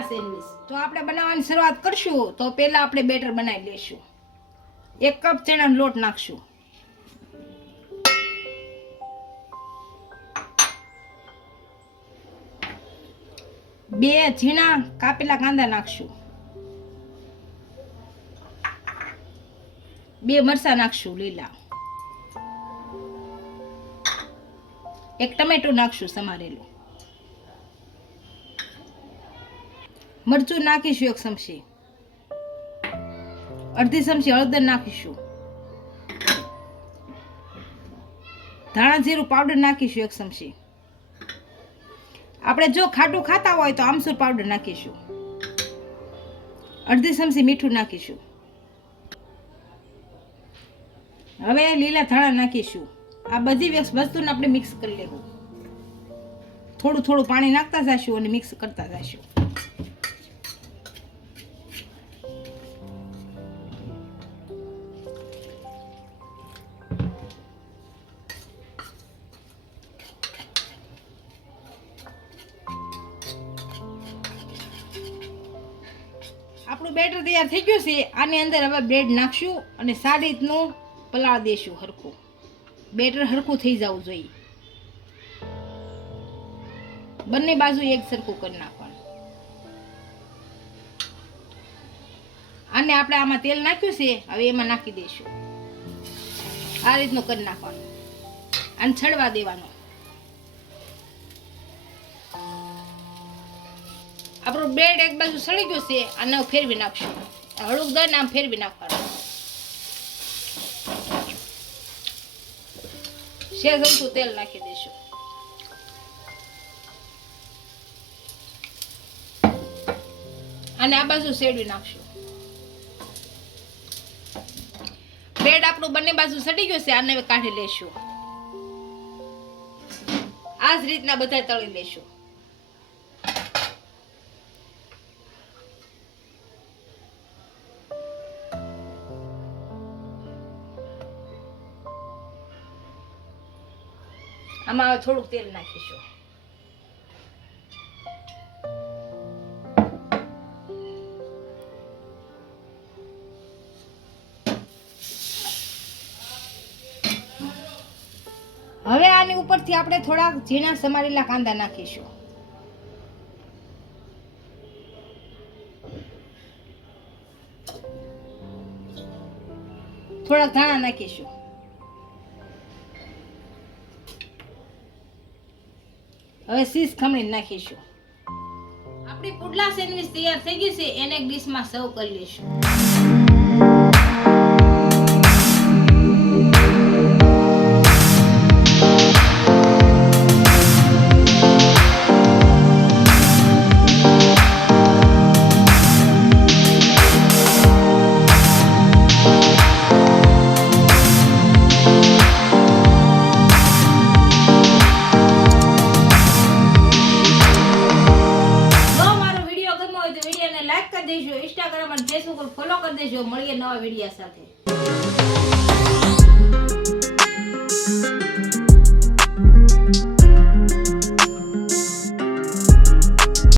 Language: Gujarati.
ચણા સેન્ડવીચ તો આપણે બનાવવાની શરૂઆત કરશું તો પહેલા આપણે બેટર બનાવી લેશું 1 કપ ચણાનો લોટ નાખશું 2 ઝીણા કાપેલા કાંદા નાખશું 2 મરચાં નાખશું લીલા 1 ટમેટું નાખશું સમારેલું મરચું નાખીશું 1 ચમચી અડધી ચમચી હળદર નાખીશું ધાણા જીરું પાવડર નાખીશું 1 ચમચી આપણે જો ખાટું ખાતા હોય તો આમચૂર પાવડર નાખીશું અડધી ચમચી મીઠું નાખીશું હવે લીલા ધાણા નાખીશું આ બધી વસ્તુને આપણે મિક્સ કરી લેવું થોડું થોડું પાણી નાખતા જઈશું અને મિક્સ કરતા જઈશું આપણું બેટર તૈયાર થઈ ગયું છે આની અંદર હવે બ્રેડ નાખશું અને સારી રીતનું પલાળ દેશું હરખું બેટર હરખું થઈ જવું જોઈએ બંને બાજુ એક સરખું કરી નાખવાનું આને આપણે આમાં તેલ નાખ્યું છે હવે એમાં નાખી દઈશું આ રીતનું કરી નાખવાનું આને છડવા દેવાનો આપણું બ્રેડ એક બાજુ સળી ગયું છે આને ફેરવી નાખશું હળવું દઈને આમ ફેરવી નાખવાનું સેજ હલકું તેલ નાખી દઈશું અને આ બાજુ શેડવી નાખશું બ્રેડ આપણું બંને બાજુ સડી ગયું છે આને કાઢી લેશું આ જ રીતના બધા તળી લેશું આમાં થોડુંક તેલ નાખીશું હવે આની ઉપરથી આપણે થોડા ઝીણા સમારેલા કાંદા નાખીશું થોડા ધાણા નાખીશું હવે સીસ ખમણી નાખીશું આપણી પુડલા સેન્ડવીચ તૈયાર થઈ ગઈ છે એને એક ડીશમાં સર્વ કરી લઈશું ઇન્સ્ટાગ્રામ અને ફેસબુક પર ફોલો કરી દેજો મળીએ નવા વિડિયો સાથે